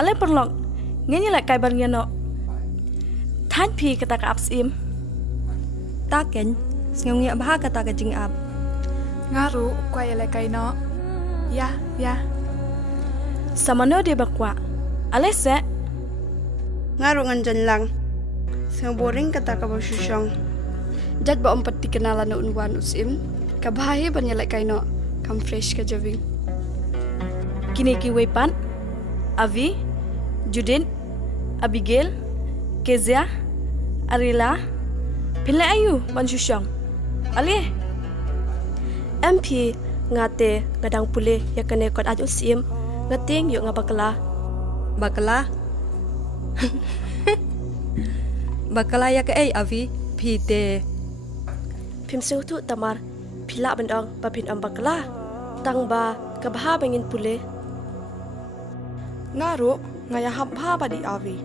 Ale perlok ngenya la kai bar ngeno than phi kata ka apsim taken sngongi abha kata ka jing ab ngaru kwai le kai no ya samano de bakwa ale se ngaru ngan lang sing boring kata ka basyusyong jat ba umpat dikenalan unwan usim ka bahe ban yelek kai no kam fresh ka jawing kini ki wepan Avi, Judin, Abigail, Kezia, Arila, Pila ayu ban syusyong. Ali MP ngate ngadang pule ya kene kot aju sim ngating yuk ngabakala. bakala bakala ya ka ai avi phite Pim su tu tamar pila bandang papin ambakala. Tang ba kabha bangin pule. ngaru ngaya habha badi avi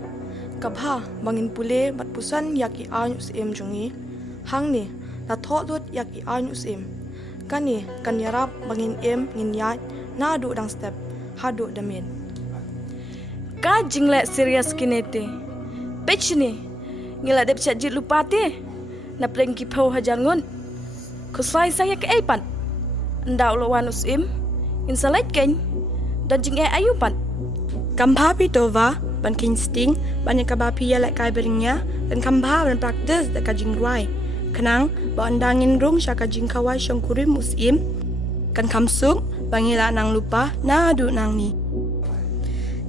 kabha bangin pule bat pusan yaki anyus em jungi hangni la tholut yaki anyus em kani kan yarap bangin em ngin yat na du dang step hadu damin Ka jingle serius kinete. Pech ni ngila dep chat jit lupa te. Na pleng ki pau hajangun. Kusai saya ke aipan. Ndau lo wanus im. Insalait ken. Dan jing ayupan. kambha pi tova ban kinsting ban ka ba pi yelek kai beringnya dan kambha ban practice da ka jing ruai kanang ba andangin rung sya ka jing kawai syongkuri musim kan kamsung bangila nang lupa na du nang ni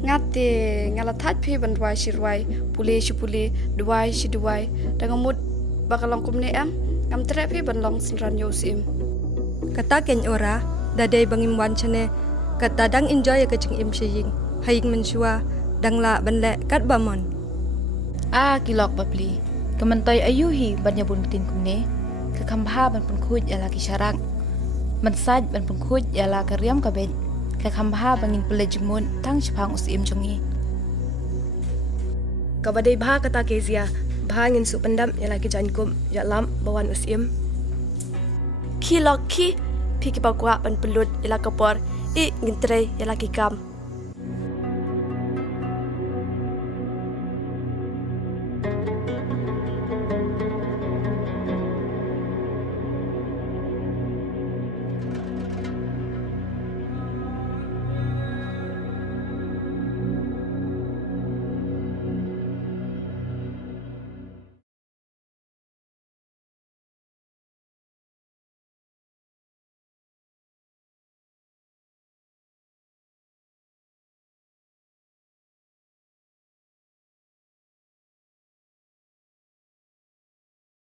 ngate ngala that phi ban ruai shirwai pule shi pule duai shi duai dangamut bakalong kumne am ngam tre phi ban long sinran yosim kata ken ora dadai bangim wan chane kata dang enjoy ka jing im shiying haying mensua dangla banle kat bamon kilok babli kementoy ayuhi banyabun betin kumne ke kambha ban pun khuj yala ki syarang mensaj ban pun khuj yala ka riam ka ben ke kambha bangin pelejmun tang chpang usim jongi kabadai bha kata kezia bhangin su pendam yala ki jankum yalam bawan usim Ki lok ki. Pi ki bakwa pan pelut ila kapor. I ngintre ila ki kam.